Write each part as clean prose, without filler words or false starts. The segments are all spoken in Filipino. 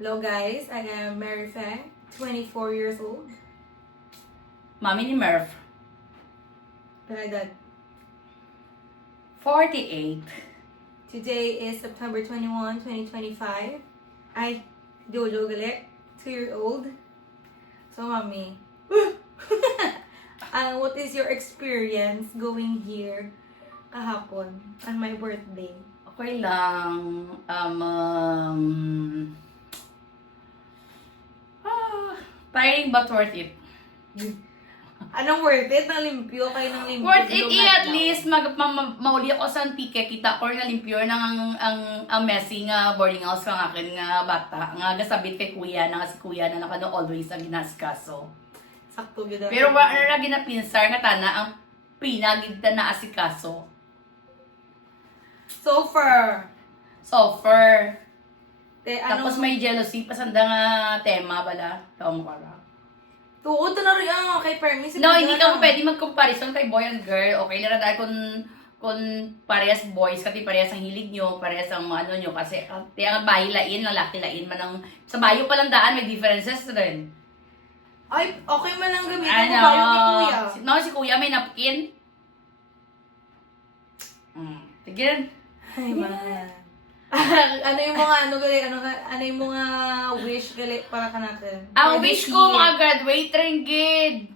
Hello guys, I am Mary Fang, 24 years old. Mami ni Merv, Edad. 48. Today is September 21, 2025. Ay, Jojo gali, 2-year-old. So, Mami, what is your experience going here kahapon on my birthday? Okay lang. Tiring but worth it. Anong worth it? Nalimpyo kayo ng limpyo? Worth it at least mauli ako sa antike, kita ko nga limpyo ng ang messy nga boarding house kang akin nga bata nga gasabit kay kuya na nga si kuya na nakano always ang ginaskaso. Sakto gid. Pero wala na ginapinsar nga tana ang pinagigta na asikaso. Suffer. Tapos may jealousy pasanda nga tema bala. Tao mo para. Tuod na rin ang kay permis. No, hindi ka mo pwede mag-comparison kay boy and girl. Okay lang dahil kung parehas boys, kati parehas ang hilig nyo, parehas ang ano nyo, kasi ang bahay lain, lalaki lain man ang, sa bayo pa lang daan, may differences rin. Ay, okay man lang gamitin mo bayo ni kuya. Si kuya may napkin. Tigil. Ay, man. ano yung mga wish gali para ka natin? Ang wish ko mga graduate rin gid.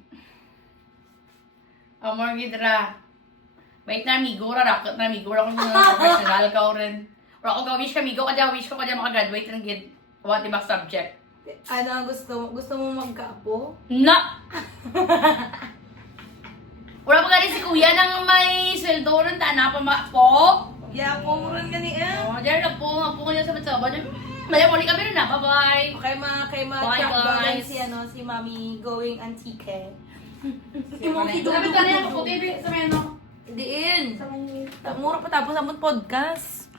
Amor gidra. Wait na migura rakot na migura ko na professional ka rin. Or ako ka wish ka migo kada wish ko kada maka-graduate rin gid. What ibang subject? Ano ang gusto mo magkaapo? Na. Wala pa rin si kuya nang may sweldo rin na pa po. Yeah, po mo rin gani Oh, diyan na po ko niya sa batsaba. Mali muli kami rin na. Bye-bye. Kay Bye, guys. si Mami going antique. Imong Dapat ka na yan po TV sa meno. Diin. Mura pa tapos ang podcast.